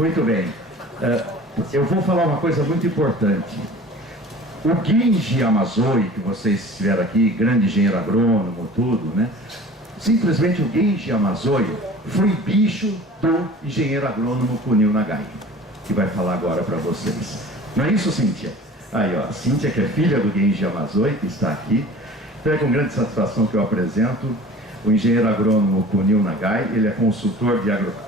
Muito bem. Eu vou falar uma coisa muito importante. O Genji Yamazoi, que vocês estiveram aqui, grande engenheiro agrônomo, tudo, né? Simplesmente o Genji Yamazoi foi bicho do engenheiro agrônomo Kunio Nagai, que vai falar agora para vocês. Não é isso, Cíntia? Aí, ó, a Cíntia, que é filha do Genji Yamazoi, que está aqui. Então é com grande satisfação que eu apresento o engenheiro agrônomo Kunio Nagai. Ele é consultor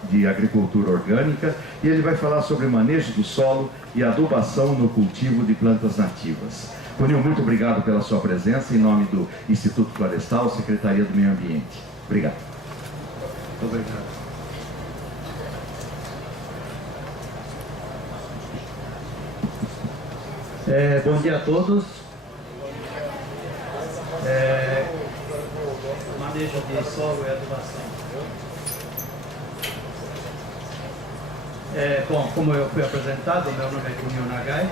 de agricultura orgânica e ele vai falar sobre manejo do solo e adubação no cultivo de plantas nativas. Kunio, muito obrigado pela sua presença em nome do Instituto Florestal, Secretaria do Meio Ambiente. Obrigado. Muito obrigado. Bom dia a todos. Manejo de solo e adubação. Bom, como eu fui apresentado, meu nome é Kunio Nagai,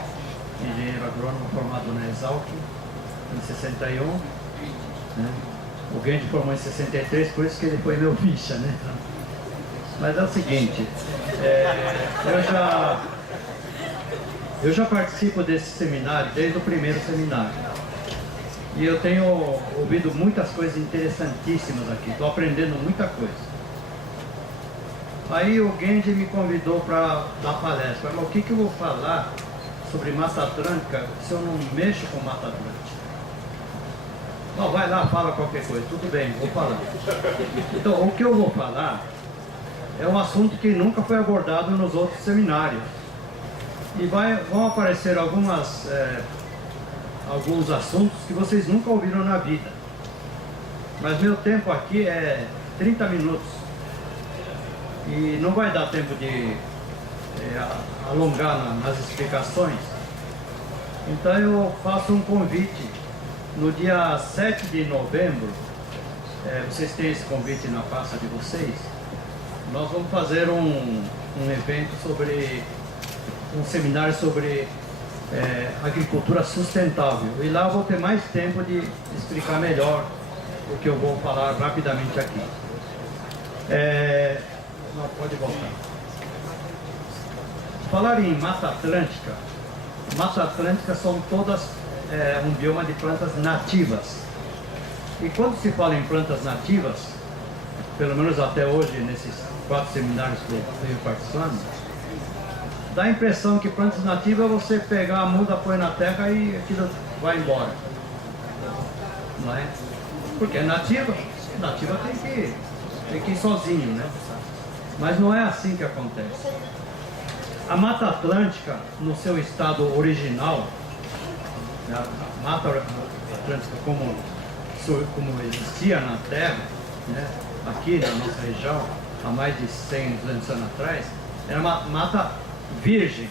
engenheiro agrônomo formado na Exalc em 61. Né? O Genji formou em 63, por isso que ele foi meu ficha, né? Mas é o seguinte, eu já participo desse seminário desde o primeiro seminário. E eu tenho ouvido muitas coisas interessantíssimas aqui, estou aprendendo muita coisa. Aí o Genji me convidou para dar palestra. Mas o que eu vou falar sobre Mata Atlântica se eu não mexo com Mata Atlântica? Não, vai lá, fala qualquer coisa. Tudo bem, vou falar. Então, o que eu vou falar é um assunto que nunca foi abordado nos outros seminários. E vão aparecer alguns assuntos que vocês nunca ouviram na vida. Mas meu tempo aqui é 30 minutos. E não vai dar tempo de alongar nas explicações. Então eu faço um convite. No dia 7 de novembro, vocês têm esse convite na pasta de vocês. Nós vamos fazer um evento um seminário sobre agricultura sustentável. E lá eu vou ter mais tempo de explicar melhor o que eu vou falar rapidamente aqui. Não, pode voltar. Falar em Mata Atlântica são todas um bioma de plantas nativas. E quando se fala em plantas nativas, pelo menos até hoje, nesses 4 seminários que eu venho participando, dá a impressão que plantas nativas é você pegar a muda, põe na terra e aquilo vai embora. Não é? Porque é nativa tem que ir sozinho, né? Mas não é assim que acontece. A Mata Atlântica, no seu estado original, a Mata Atlântica como existia na Terra, né, aqui na nossa região, há mais de 100, 200 anos atrás, era uma mata virgem.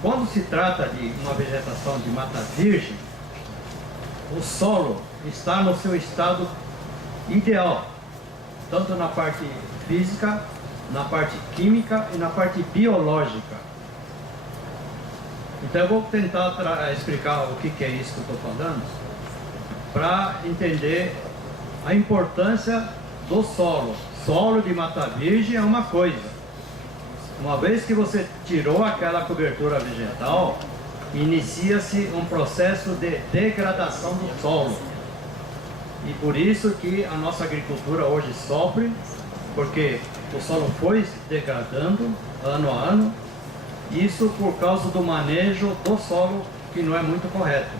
Quando se trata de uma vegetação de mata virgem, o solo está no seu estado ideal, tanto na parte física, na parte química e na parte biológica. Então eu vou tentar explicar o que é isso que eu estou falando, para entender a importância do solo. Solo de mata virgem é uma coisa. Uma vez que você tirou aquela cobertura vegetal, inicia-se um processo de degradação do solo. E por isso que a nossa agricultura hoje sofre, porque o solo foi se degradando ano a ano, isso por causa do manejo do solo que não é muito correto.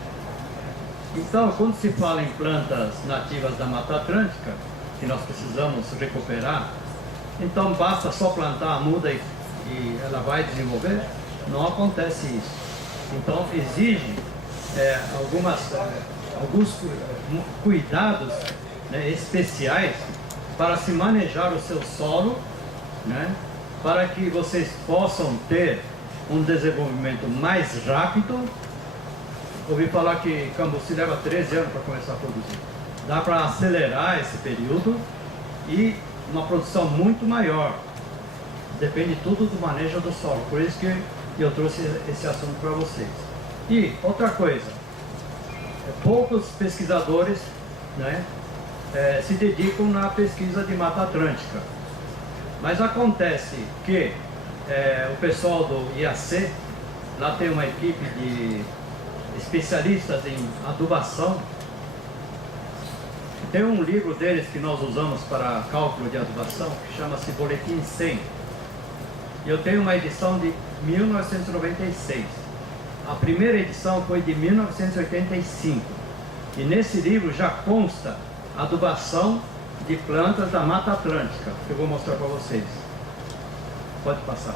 Então, quando se fala em plantas nativas da Mata Atlântica, que nós precisamos recuperar, então basta só plantar a muda e ela vai desenvolver? Não acontece isso. Então exige alguns cuidados, né, especiais para se manejar o seu solo, né, para que vocês possam ter um desenvolvimento mais rápido. Ouvi falar que Cambuci leva 13 anos para começar a produzir. Dá para acelerar esse período e uma produção muito maior. Depende tudo do manejo do solo. Por isso que eu trouxe esse assunto para vocês. E outra coisa, poucos pesquisadores, né, se dedicam na pesquisa de Mata Atlântica. Mas acontece que o pessoal do IAC, lá tem uma equipe de especialistas em adubação. Tem um livro deles que nós usamos para cálculo de adubação, que chama-se Boletim 100. E eu tenho uma edição de 1996. A primeira edição foi de 1985. E nesse livro já consta a adubação de plantas da Mata Atlântica, que eu vou mostrar para vocês. Pode passar.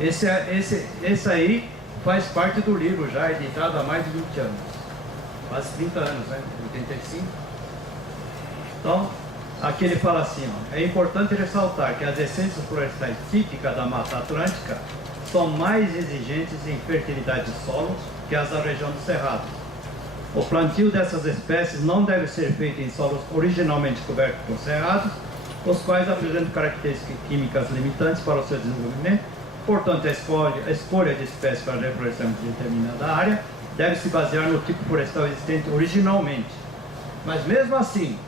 Esse aí faz parte do livro, já editado há mais de 20 anos. Quase 30 anos, né? 85. Então, aqui ele fala assim, ó, é importante ressaltar que as essências florestais típicas da Mata Atlântica são mais exigentes em fertilidade de solo que as da região do Cerrado. O plantio dessas espécies não deve ser feito em solos originalmente cobertos por cerrados, os quais apresentam características químicas limitantes para o seu desenvolvimento. Portanto, a escolha de espécies para reflorestamento de determinada área deve se basear no tipo florestal existente originalmente. Mas mesmo assim,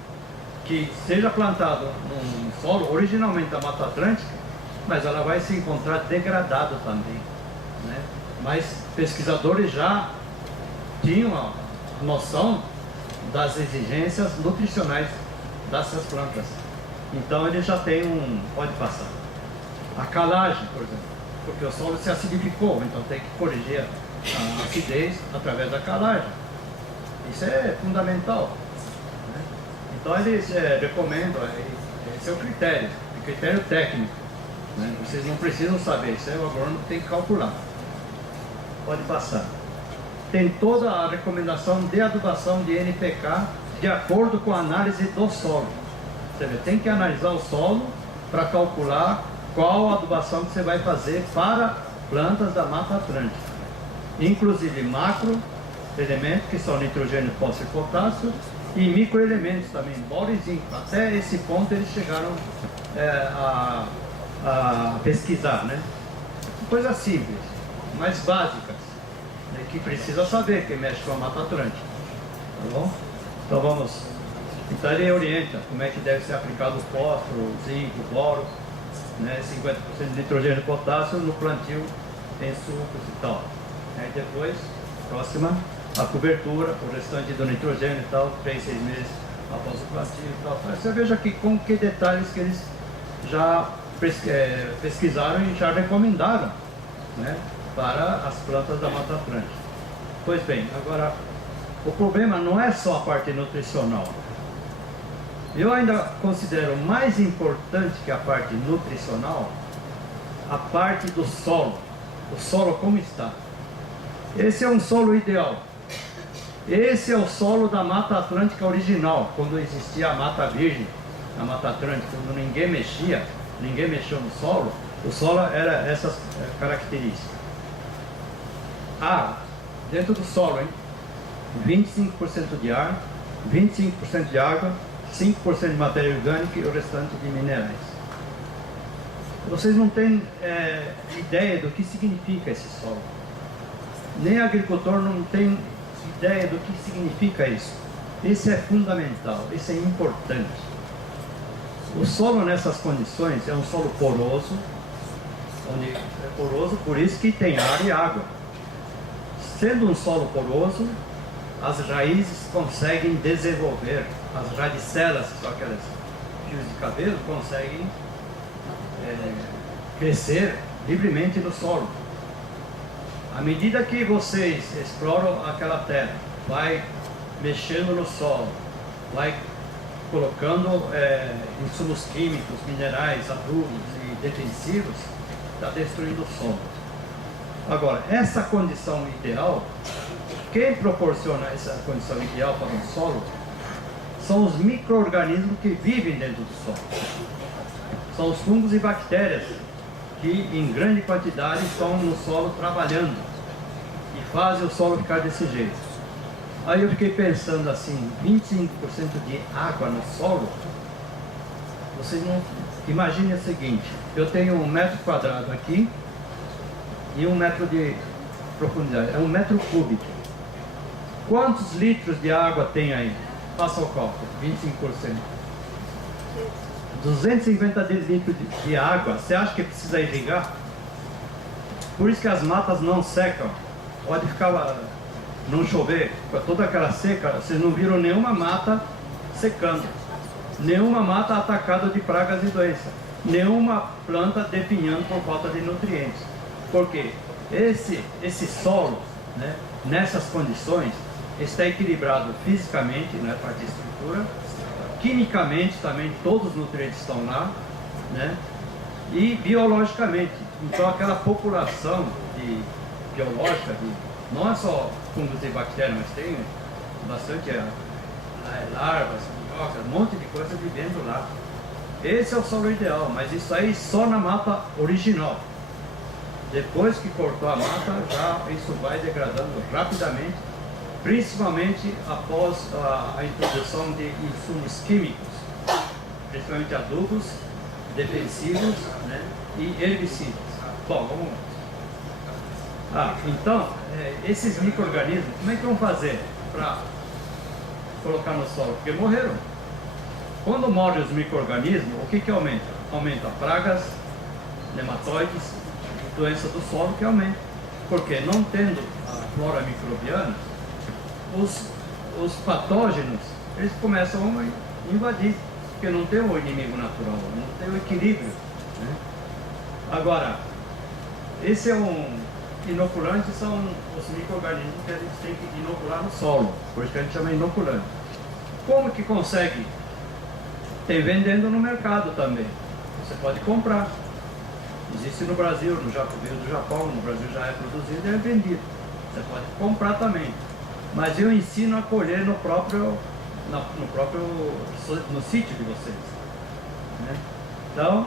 que seja plantado num solo originalmente da Mata Atlântica, mas ela vai se encontrar degradada também, né? Mas pesquisadores já tinham a noção das exigências nutricionais dessas plantas. Então ele já tem pode passar. A calagem, por exemplo, porque o solo se acidificou, então tem que corrigir a acidez através da calagem. Isso é fundamental, né? Então eles recomendam, esse é o critério técnico, né? Vocês não precisam saber, isso é o agrônomo que tem que calcular. Pode passar. Tem toda a recomendação de adubação de NPK de acordo com a análise do solo. Você tem que analisar o solo para calcular qual a adubação que você vai fazer para plantas da Mata Atlântica. Inclusive macro elementos, que são nitrogênio, fósforo e potássio, e microelementos também, boro e zinco. Até esse ponto eles chegaram a pesquisar, né? Coisas simples, mas básicas, né? Que precisa saber, que mexe com a Mata Atlântica. Tá bom? Então vamos. Então ele orienta como é que deve ser aplicado o fósforo, zinco, boro, né? 50% de nitrogênio e potássio no plantio em sucos e tal. Aí depois, próxima, a cobertura, o restante do nitrogênio e tal, 3, 6 meses após o plantio e tal. Você veja aqui com que detalhes que eles já pesquisaram e já recomendaram, né, para as plantas da Mata Atlântica. Pois bem, agora, o problema não é só a parte nutricional. Eu ainda considero mais importante que a parte nutricional a parte do solo. O solo como está. Esse é um solo ideal. Esse é o solo da Mata Atlântica original, quando existia a Mata Virgem, a Mata Atlântica, quando ninguém mexeu no solo, o solo era essas características. Dentro do solo, hein? 25% de ar, 25% de água, 5% de matéria orgânica e o restante de minerais. Vocês não têm ideia do que significa esse solo. Nem agricultor não tem ideia do que significa isso. Isso é fundamental, isso é importante. O solo nessas condições é um solo poroso, onde é poroso, por isso que tem ar e água. Sendo um solo poroso, as raízes conseguem desenvolver, as radicelas, que são aquelas fios de cabelo, conseguem crescer livremente no solo. À medida que vocês exploram aquela terra, vai mexendo no solo, vai colocando insumos químicos, minerais, adubos e defensivos, está destruindo o solo. Agora, essa condição ideal, quem proporciona essa condição ideal para o solo são os micro-organismos que vivem dentro do solo. São os fungos e bactérias que em grande quantidade estão no solo trabalhando e fazem o solo ficar desse jeito. Aí eu fiquei pensando assim, 25% de água no solo, vocês não imaginem o seguinte, eu tenho 1 metro quadrado aqui e 1 metro de profundidade, é 1 metro cúbico. Quantos litros de água tem aí? Faça o cálculo, 25%. 250 litros de água, você acha que precisa irrigar? Por isso que as matas não secam. Pode ficar, não chover, com toda aquela seca, vocês não viram nenhuma mata secando. Nenhuma mata atacada de pragas e doenças. Nenhuma planta definhando por falta de nutrientes. Porque esse solo, né, nessas condições, está equilibrado fisicamente, né, parte de estrutura, quimicamente também todos os nutrientes estão lá, né, e biologicamente. Então aquela população biológica, não é só fungos e bactérias, mas tem bastante larvas, minhocas, um monte de coisa vivendo lá. Esse é o solo ideal, mas isso aí só na mata original. Depois que cortou a mata, já isso vai degradando rapidamente, principalmente após a introdução de insumos químicos, principalmente adubos, defensivos, né, e herbicidas. Bom, vamos lá. Então, esses micro-organismos, como é que vão fazer para colocar no solo? Porque morreram. Quando morrem os micro-organismos, o que aumenta? Aumenta pragas, nematóides, doença do solo que aumenta. Porque não tendo a flora microbiana, os patógenos, eles começam a invadir, porque não tem o inimigo natural, não tem o equilíbrio, né? Agora, esse é inoculante, são os micro-organismos que a gente tem que inocular no solo, por isso que a gente chama inoculante. Como que consegue? Tem vendendo no mercado também, você pode comprar. Existe no Brasil, no Japão, veio do Japão, no Brasil já é produzido e é vendido. Você pode comprar também. Mas eu ensino a colher no sítio de vocês, né? Então,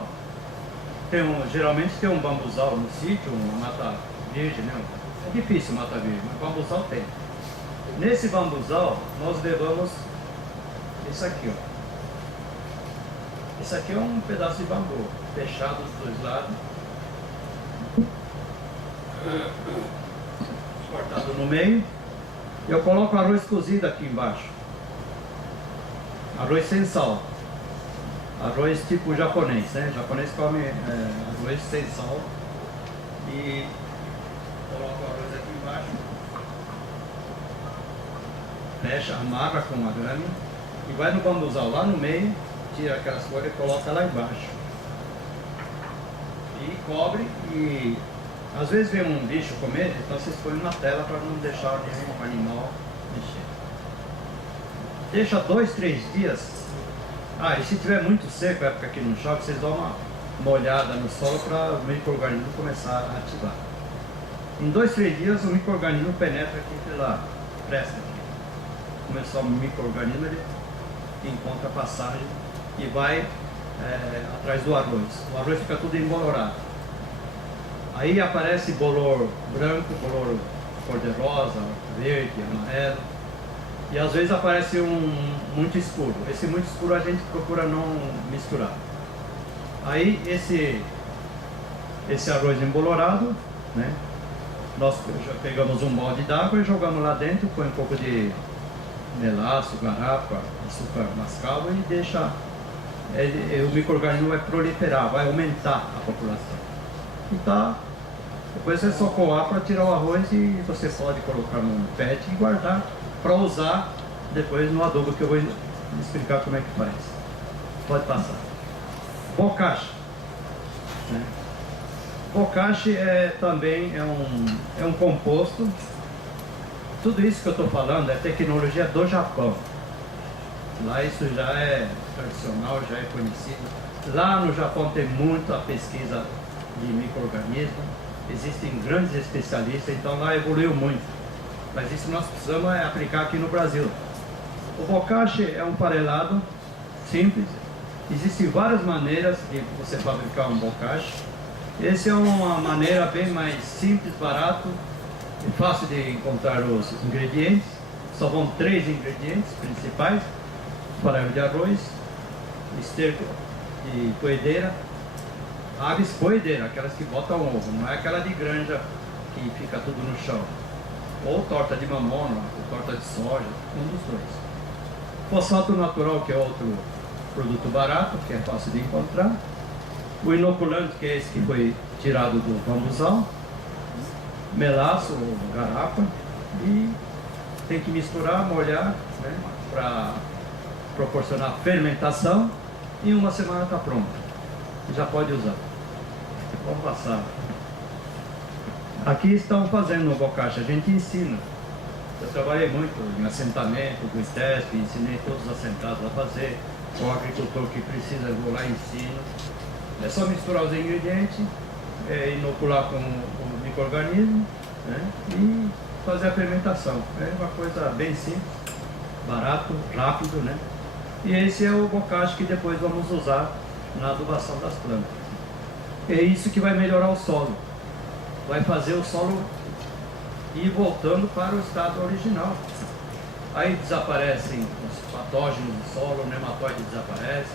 geralmente tem um bambuzal no sítio, uma mata virgem, né? É difícil mata virgem, mas bambuzal tem. Nesse bambuzal, nós levamos isso aqui, ó. Isso aqui é um pedaço de bambu, fechado dos dois lados, cortado no meio. Eu coloco arroz cozido aqui embaixo, arroz sem sal, arroz tipo japonês, né? Japonês come arroz sem sal, e coloco o arroz aqui embaixo, fecha, amarra com um arame e vai no bambuzal lá no meio, tira aquelas folhas e coloca lá embaixo e cobre. E às vezes vem um bicho comer, então vocês põem na tela para não deixar nenhum animal mexer. Deixa 2, 3 dias. E se tiver muito seco, época que não chove, vocês dão uma olhada no solo para o micro-organismo começar a ativar. Em 2, 3 dias o micro-organismo penetra aqui pela presta. Começou o micro-organismo, ele encontra a passagem e vai atrás do arroz. O arroz fica tudo embolorado. Aí aparece bolor branco, bolor cor-de-rosa, verde, amarelo. E às vezes aparece muito escuro. Esse muito escuro a gente procura não misturar. Aí esse arroz embolorado, né? Nós já pegamos um balde d'água e jogamos lá dentro, põe um pouco de melaço, garrafa, açúcar mascavo e deixa. O micro-organismo vai proliferar, vai aumentar a população. E depois é só coar para tirar o arroz e você pode colocar num pet e guardar para usar depois no adobo, que eu vou explicar como é que faz. Pode passar. Bocashi, né? Bocashi também é um composto. Tudo isso que eu estou falando é tecnologia do Japão. Lá isso já é tradicional, já é conhecido. Lá no Japão tem muita pesquisa de micro-organismos, existem grandes especialistas, então lá evoluiu muito. Mas isso nós precisamos aplicar aqui no Brasil. O bocashi é um farelado simples. Existem várias maneiras de você fabricar um bocashi. Essa é uma maneira bem mais simples, barato e fácil de encontrar os ingredientes. Só vão 3 ingredientes principais: farelo de arroz, esterco de poedeira, aves poedeira, aquelas que botam ovo, não é aquela de granja que fica tudo no chão. Ou torta de mamona, ou torta de soja, um dos dois. Fosfato natural, que é outro produto barato, que é fácil de encontrar. O inoculante, que é esse que foi tirado do bambuzal. Melaço ou garapa. E tem que misturar, molhar, né, para proporcionar fermentação. E em uma semana está pronto. Já pode usar. Vamos passar. Aqui estão fazendo o bocacha, a gente ensina. Eu trabalhei muito em assentamento, do ITESP, ensinei todos os assentados a fazer. O agricultor que precisa, eu vou lá e ensino. É só misturar os ingredientes, inocular com o micro-organismo, né, e fazer a fermentação. É uma coisa bem simples, barato, rápido, né? E esse é o bocacha que depois vamos usar na adubação das plantas. É isso que vai melhorar o solo. Vai fazer o solo ir voltando para o estado original. Aí desaparecem os patógenos do solo, o nematóide desaparece,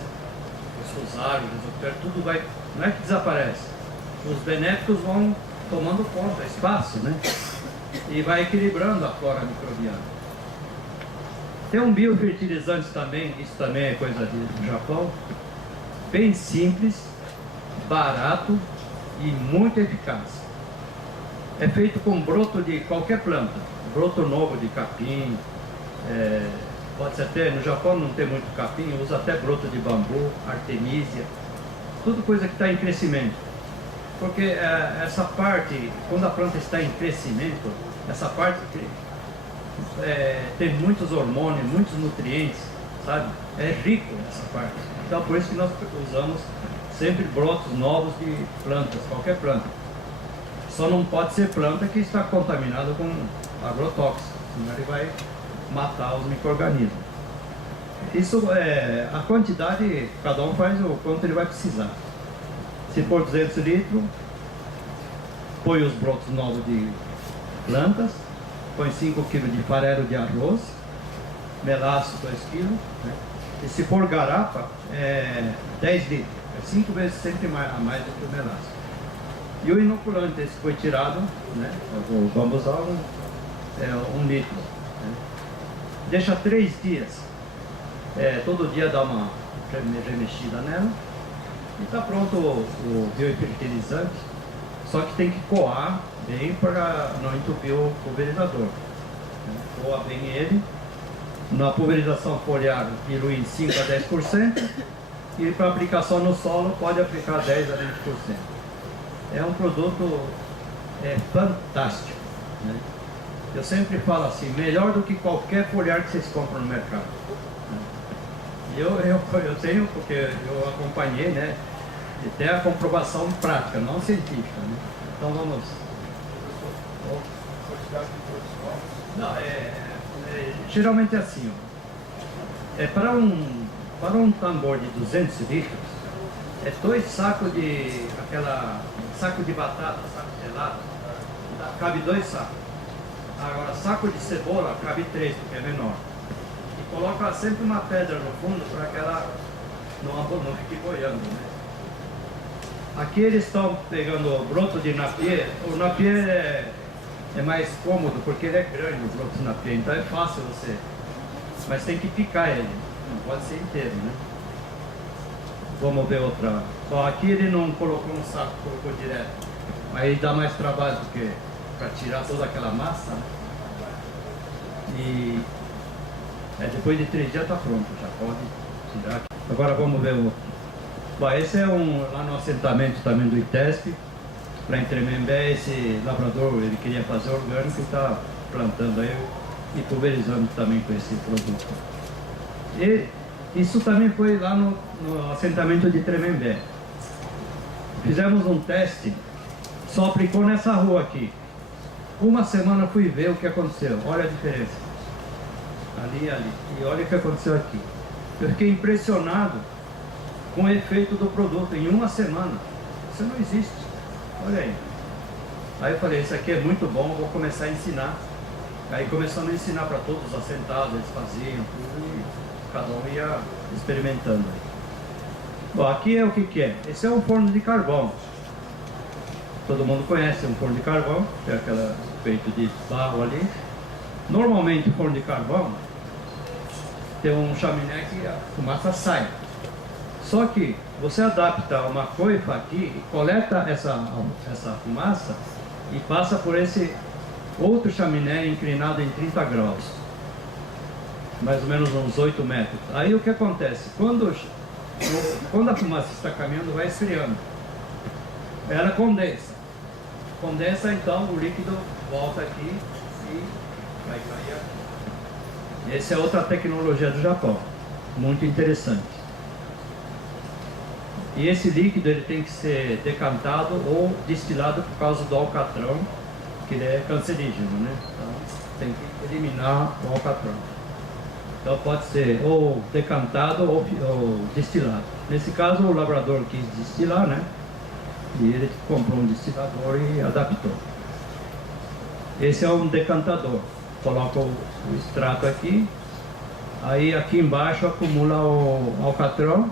os fusários, os isoptérios, tudo vai... Não é que desaparece, os benéficos vão tomando conta, espaço, né? E vai equilibrando a flora microbiana. Tem um biofertilizante também, isso também é coisa do Japão, bem simples, barato e muito eficaz. É feito com broto de qualquer planta, broto novo de capim, pode ser até, no Japão não tem muito capim, usa até broto de bambu, artemisia, tudo coisa que está em crescimento. Porque essa parte, quando a planta está em crescimento, essa parte tem muitos hormônios, muitos nutrientes, sabe? É rico essa parte. Então por isso que nós usamos sempre brotos novos de plantas, qualquer planta. Só não pode ser planta que está contaminada com agrotóxico, senão ele vai matar os micro-organismos. Isso a quantidade, cada um faz o quanto ele vai precisar. Se for 200 litros, põe os brotos novos de plantas, põe 5 kg de farelo de arroz, melaço 2 kg, né? E se for garapa, 10 litros, 5 vezes sempre a mais do que o melaço. E o inoculante, esse foi tirado, né? O bambuzal, 1 litro. Né? Deixa 3 dias. Todo dia dá uma remexida nela. E está pronto o biofertilizante. Só que tem que coar bem para não entupir o pulverizador. Coa bem ele. Na pulverização foliar, dilui em 5 a 10%. E para aplicação no solo, pode aplicar 10 a 20%. É um produto fantástico, né? Eu sempre falo assim, melhor do que qualquer foliar que vocês compram no mercado. Eu tenho, porque eu acompanhei, né? E tem a comprovação prática, não científica, né? Então vamos... Não, geralmente é assim, ó. Para um tambor de 200 litros, 2 sacos de saco de batata, saco gelado, cabe 2 sacos. Agora, saco de cebola, cabe 3, porque é menor. E coloca sempre uma pedra no fundo para que ela não fique boiando, né? Aqui eles estão pegando o broto de napier. O napier é mais cômodo, porque ele é grande, o broto de napier, então é fácil você... Mas tem que picar ele, não pode ser inteiro, né? Vamos ver outra. Bom, aqui ele não colocou um saco, colocou direto. Aí dá mais trabalho do que para tirar toda aquela massa, né? E depois de 3 dias está pronto, já pode tirar. Agora vamos ver outro. Bom, esse é lá no assentamento também do ITESP, para em Tremembé. Esse lavrador, ele queria fazer orgânico e está plantando aí e pulverizando também com esse produto. E isso também foi lá no assentamento de Tremembé. Fizemos um teste, só aplicou nessa rua aqui. Uma semana fui ver o que aconteceu, olha a diferença. Ali e ali. E olha o que aconteceu aqui. Eu fiquei impressionado com o efeito do produto em uma semana. Isso não existe. Olha aí. Aí eu falei, isso aqui é muito bom, vou começar a ensinar. Aí começamos a ensinar para todos os assentados, eles faziam tudo e cada um ia experimentando. Bom, aqui é o que é? Esse é um forno de carvão. Todo mundo conhece um forno de carvão, tem aquela feito de barro ali. Normalmente o forno de carvão tem um chaminé que a fumaça sai. Só que você adapta uma coifa aqui, coleta essa fumaça e passa por esse outro chaminé inclinado em 30 graus, mais ou menos uns 8 metros. Aí o que acontece? Quando a fumaça está caminhando, vai esfriando. Ela condensa. Condensa, então o líquido volta aqui e vai cair aqui. Essa é outra tecnologia do Japão, muito interessante. E esse líquido ele tem que ser decantado ou destilado por causa do alcatrão, que ele é cancerígeno, né? Então tem que eliminar o alcatrão. Então pode ser ou decantado ou destilado. Nesse caso o labrador quis destilar, né? E ele comprou um destilador e adaptou. Esse é um decantador. Coloca o extrato aqui, aí aqui embaixo acumula o alcatrão,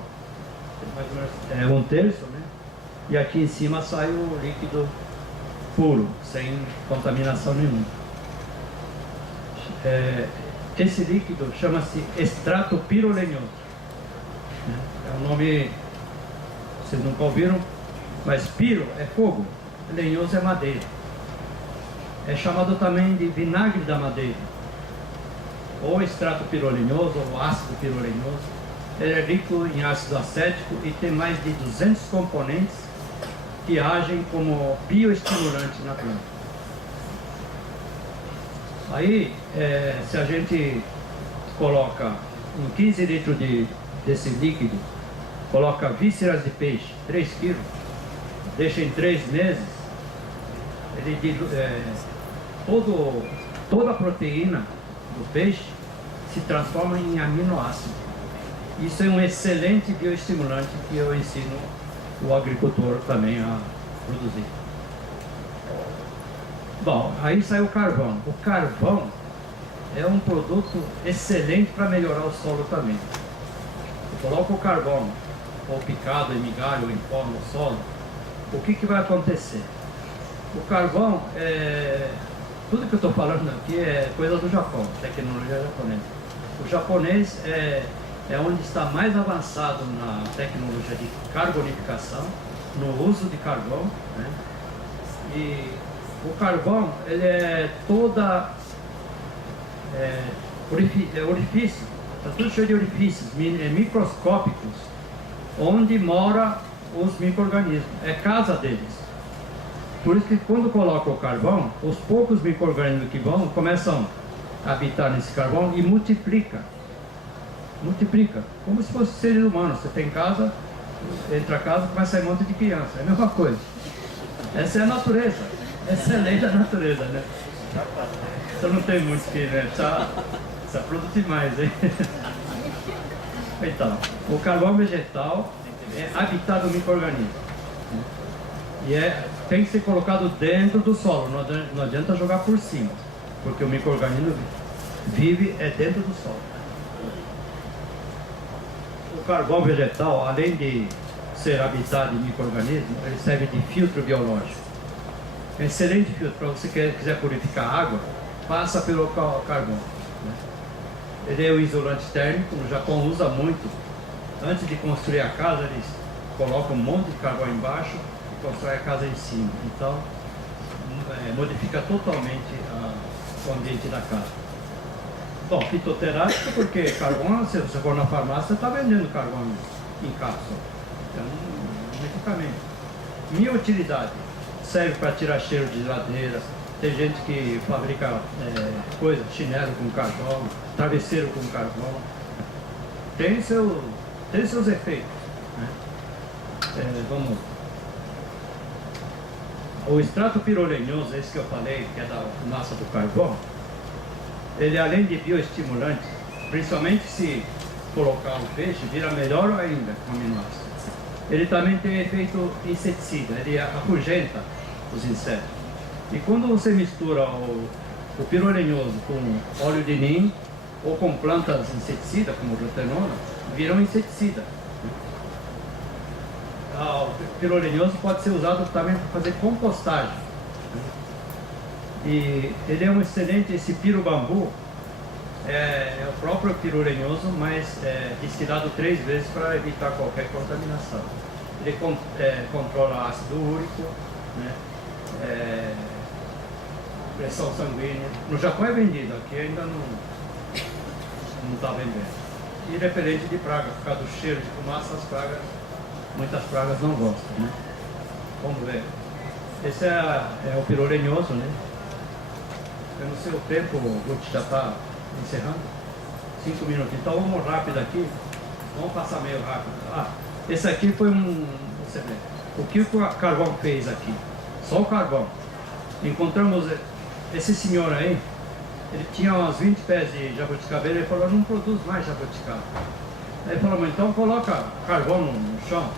mais ou menos, um terço, né? E aqui em cima sai o líquido puro, sem contaminação nenhuma. Esse líquido chama-se extrato pirolenhoso. É um nome, vocês nunca ouviram, mas piro é fogo, lenhoso é madeira. É chamado também de vinagre da madeira, ou extrato pirolenhoso, ou ácido pirolenhoso. Ele é rico em ácido acético e tem mais de 200 componentes que agem como bioestimulantes na planta. Aí, se a gente coloca em 15 litros desse líquido, coloca vísceras de peixe, 3 kg, deixa em 3 meses, ele toda a proteína do peixe se transforma em aminoácido. Isso é um excelente bioestimulante que eu ensino o agricultor também a produzir. Bom, aí sai o carvão. O carvão é um produto excelente para melhorar o solo também. Eu coloco o carvão, ou picado, em migalho, ou em pó no solo, o que vai acontecer? O carvão, tudo que eu estou falando aqui é coisa do Japão, tecnologia japonesa. O japonês é onde está mais avançado na tecnologia de carbonificação, no uso de carvão, né? E o carvão, ele é orifício, está tudo cheio de orifícios microscópicos, onde mora os micro-organismos, é casa deles. Por isso que quando coloca o carvão, os poucos micro-organismos que vão, começam a habitar nesse carvão e multiplica, como se fosse seres humanos. Você tem casa, entra a casa, começa a sair um monte de criança, é a mesma coisa. Essa é a natureza, essa é a lei da natureza, né? Então não tem muito que, né? Precisa produzir mais, hein? Então, o carvão vegetal é habitat do micro-organismo. E tem que ser colocado dentro do solo, não adianta jogar por cima, porque o micro-organismo vive dentro do solo. O carvão vegetal, além de ser habitat de micro-organismo, ele serve de filtro biológico. É um excelente filtro. Para você que quiser purificar água, passa pelo carvão. Ele é um isolante térmico, no Japão usa muito. Antes de construir a casa, eles colocam um monte de carvão embaixo e constroem a casa em cima. Então, modifica totalmente o ambiente da casa. Bom, fitoterápico, porque carvão, se você for na farmácia, você está vendendo carvão em cápsula. É um medicamento. Minha utilidade: serve para tirar cheiro de geladeira. Tem gente que fabrica chinelo com carvão, travesseiro com carvão. Tem seus efeitos, né? Vamos. O extrato pirolenhoso, esse que eu falei, que é da fumaça do carvão, ele, além de bioestimulante, principalmente se colocar o peixe, vira melhor ainda com aminoácido. Ele também tem efeito inseticida, ele afugenta os insetos. E quando você mistura o pirolenhoso com óleo de nim ou com plantas inseticidas, como rotenona, vira um inseticida. O pirolenhoso pode ser usado também para fazer compostagem. E ele é um excelente, esse pirobambu, é o próprio pirulenhoso, mas destilado 3 vezes para evitar qualquer contaminação. Ele controla ácido úrico, né? Pressão sanguínea. No Japão é vendido, aqui ainda não está vendendo. E repelente de praga, por causa do cheiro de fumaça, muitas pragas não gostam, né? Vamos ver. Esse é o pirulenhoso, né? Eu não sei o tempo, o Guti já está encerrando. 5 minutos. Então vamos rápido aqui. Vamos passar meio rápido. Esse aqui foi você vê. O que o carvão fez aqui? Só o carvão. Encontramos esse senhor aí. Ele tinha uns 20 pés de jabuticaba. Ele falou, não produz mais jabuticaba. Aí ele falou, então coloca carvão no chão,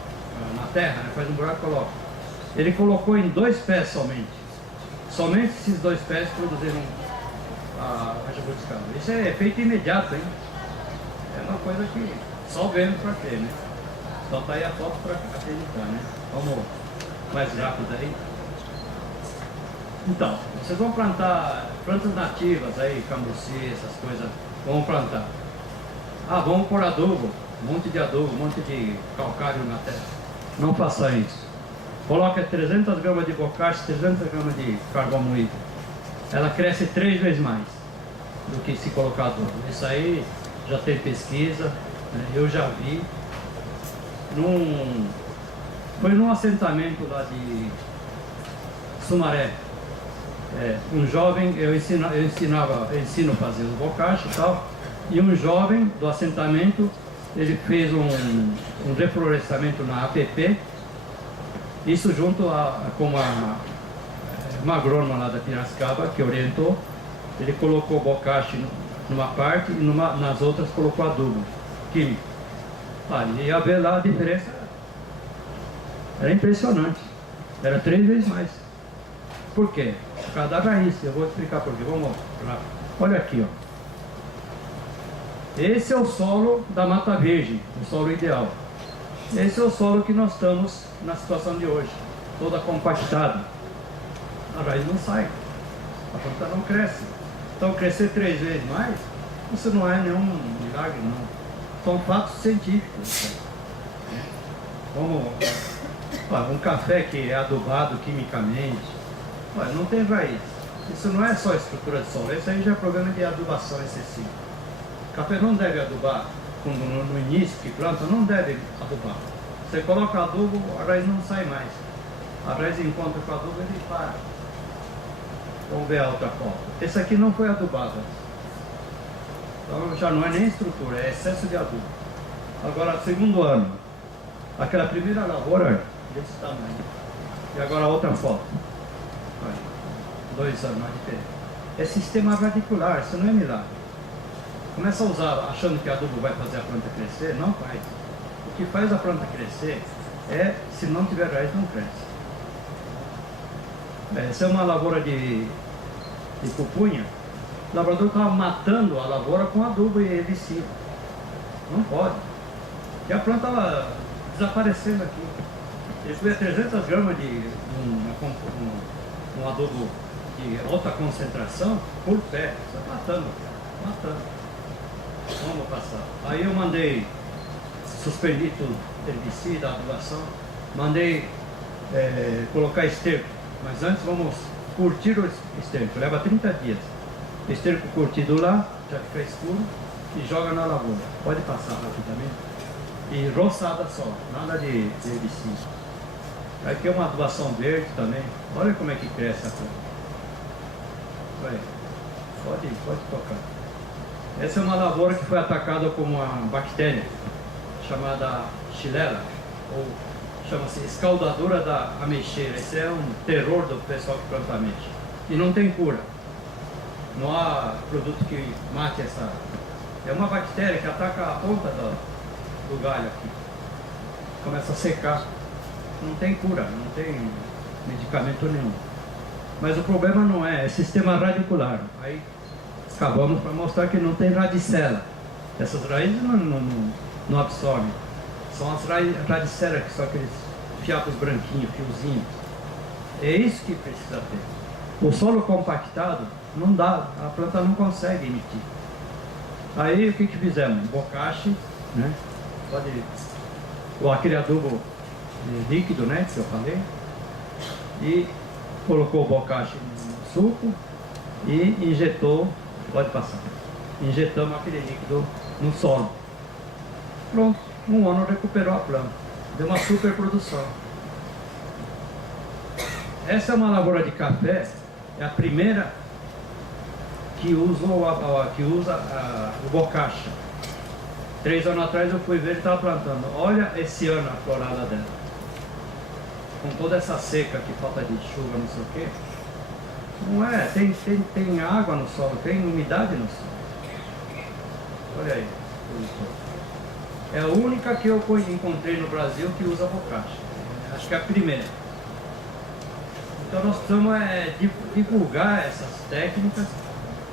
na terra, né? Faz um buraco e coloca. Ele colocou em 2 pés somente. Somente esses 2 pés produziram a jabuticaba. Isso é feito imediato, hein? É uma coisa que só vendo para ter, né? Então tá aí a foto para acreditar, né? Vamos mais rápido aí. Então, vocês vão plantar plantas nativas aí, cambuci, essas coisas. Vamos plantar. Vamos pôr adubo, um monte de adubo, um monte de calcário na terra. Não faça isso. Coloca 300 gramas de bocashi, 300 gramas de carvão moído. Ela cresce 3 vezes mais do que se colocar adubo. Isso aí já tem pesquisa, né? Eu já vi. Foi num assentamento lá de Sumaré. Um jovem, eu ensino a fazer os bocashi e tal. E um jovem do assentamento, ele fez um reflorestamento na APP. Isso junto com uma agrônoma lá da Piracicaba, que orientou. Ele colocou bocashi numa parte e nas outras colocou adubo químico. E ia ver lá a diferença. Era impressionante. Era 3 vezes mais. Por quê? Por causa da raiz. Eu vou explicar por quê. Vamos lá. Olha aqui, ó. Esse é o solo da Mata Virgem, o solo ideal. Esse é o solo que nós estamos na situação de hoje, toda compactada. A raiz não sai, a planta não cresce. Então crescer 3 vezes mais, isso não é nenhum milagre, não. São fatos científicos. Um café que é adubado quimicamente, não tem raiz. Isso não é só estrutura de solo, isso aí já é problema de adubação excessiva. O café não deve adubar no início que planta, não deve adubar. Você coloca adubo, a raiz não sai mais. A raiz encontra com adubo, ele para. Vamos ver a outra foto. Esse aqui não foi adubado. Então já não é nem estrutura, é excesso de adubo. Agora, segundo ano. Aquela primeira lavoura, desse tamanho. E agora a outra foto. 2 anos mais diferente. É sistema radicular, isso não é milagre. Começa a usar achando que adubo vai fazer a planta crescer, não faz. O que faz a planta crescer se não tiver raiz, não cresce. Essa é uma lavoura de pupunha. O lavrador estava matando a lavoura com adubo e herbicida. Não pode. E a planta estava desaparecendo aqui. Ele põe 300 gramas de um adubo de alta concentração por pé. Está matando. Vamos passar. Aí eu suspendi tudo, herbicida, adubação, mandei colocar esterco, mas antes vamos curtir o esterco, leva 30 dias. Esterco curtido lá, já fica escuro, e joga na lavoura. Pode passar rapidamente. E roçada só, nada de herbicida. Aqui é uma adubação verde também. Olha como é que cresce a planta. Pode tocar. Essa é uma lavoura que foi atacada com uma bactéria chamada Xylella, ou chama-se escaldadura da ameixeira. Esse é um terror do pessoal que planta ameixa. E não tem cura. Não há produto que mate essa. É uma bactéria que ataca a ponta do galho aqui. Começa a secar. Não tem cura, não tem medicamento nenhum. Mas o problema não é sistema radicular. Aí acabamos para mostrar que não tem radicela. Essas raízes não absorvem. São as radicelas, que são aqueles fiapos branquinhos, fiozinhos. É isso que precisa ter. O solo compactado não dá, a planta não consegue emitir. Aí o que fizemos? Bocashi, né? Aquele adubo líquido, né? Que eu falei. E colocou o bocashi no suco e injetou, pode passar. Injetamos aquele líquido no solo. Pronto, um ano recuperou a planta. Deu uma super produção. Essa é uma lavoura de café, é a primeira que usa o bocashi. 3 anos atrás eu fui ver, ele estava plantando. Olha esse ano a florada dela. Com toda essa seca que falta de chuva, não sei o quê. Não é, tem água no solo, tem umidade no solo. Olha aí. É a única que eu encontrei no Brasil que usa bocashi. Acho que é a primeira. Então nós precisamos divulgar essas técnicas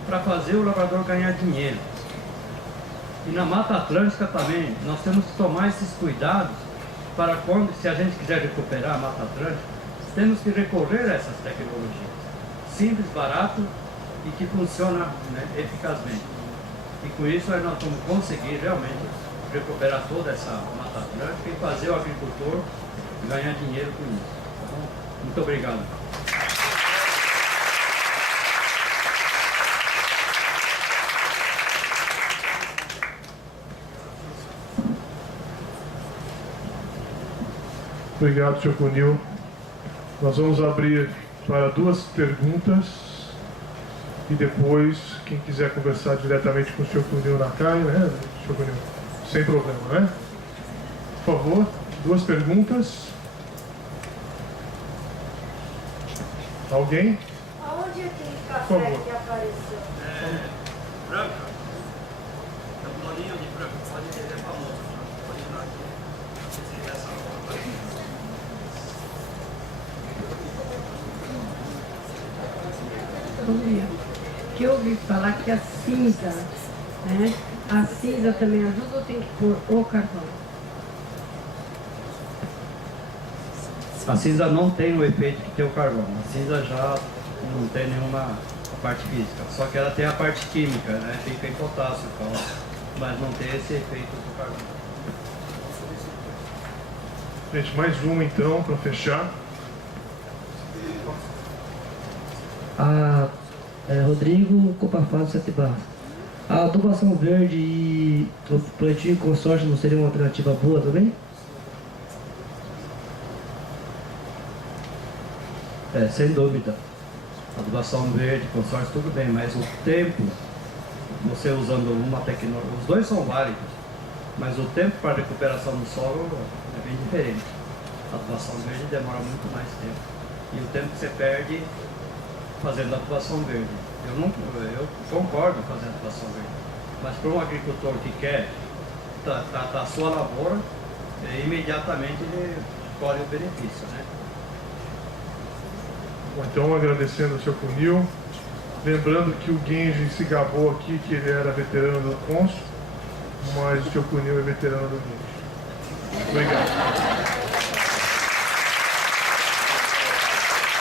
para fazer o lavrador ganhar dinheiro. E na Mata Atlântica também, nós temos que tomar esses cuidados para quando, se a gente quiser recuperar a Mata Atlântica, temos que recorrer a essas tecnologias. Simples, barato e que funciona, né, eficazmente. E com isso nós vamos conseguir realmente recuperar toda essa Mata Atlântica e fazer o agricultor ganhar dinheiro com isso. Tá bom? Muito obrigado. Obrigado, Sr. Cunil. Nós vamos abrir para 2 perguntas e depois, quem quiser conversar diretamente com o Sr. Cunil na CAI, né, Sr. Cunil? Sem problema, né? Por favor, 2 perguntas. Alguém? Aonde é aquele café que apareceu? Branca. É um bolinho de branca. Pode dizer, é famoso. Pode ir lá aqui. Bom dia. Que eu ouvi falar que a cinza, né? A cinza também ajuda ou tem que pôr o carvão? A cinza não tem o efeito que tem o carvão. A cinza já não tem nenhuma parte física. Só que ela tem a parte química, né? Fica em potássio e tal. Mas não tem esse efeito do carvão. Gente, mais uma então, para fechar. Rodrigo Copafado Sete Barras. A adubação verde e o plantio em consórcio não seria uma alternativa boa também? Sem dúvida. Adubação verde, consórcio, tudo bem, mas o tempo, você usando uma tecnologia, os dois são válidos, mas o tempo para recuperação do solo é bem diferente. A adubação verde demora muito mais tempo. E o tempo que você perde fazendo adubação verde. Eu concordo com fazer adubação verde, mas para um agricultor que quer tratar a sua lavoura, imediatamente ele colhe o benefício, né? Bom, então, agradecendo ao Sr. Cunil, lembrando que o Genji se gabou aqui que ele era veterano do Consul, mas o Sr. Cunil é veterano do Genji. Obrigado.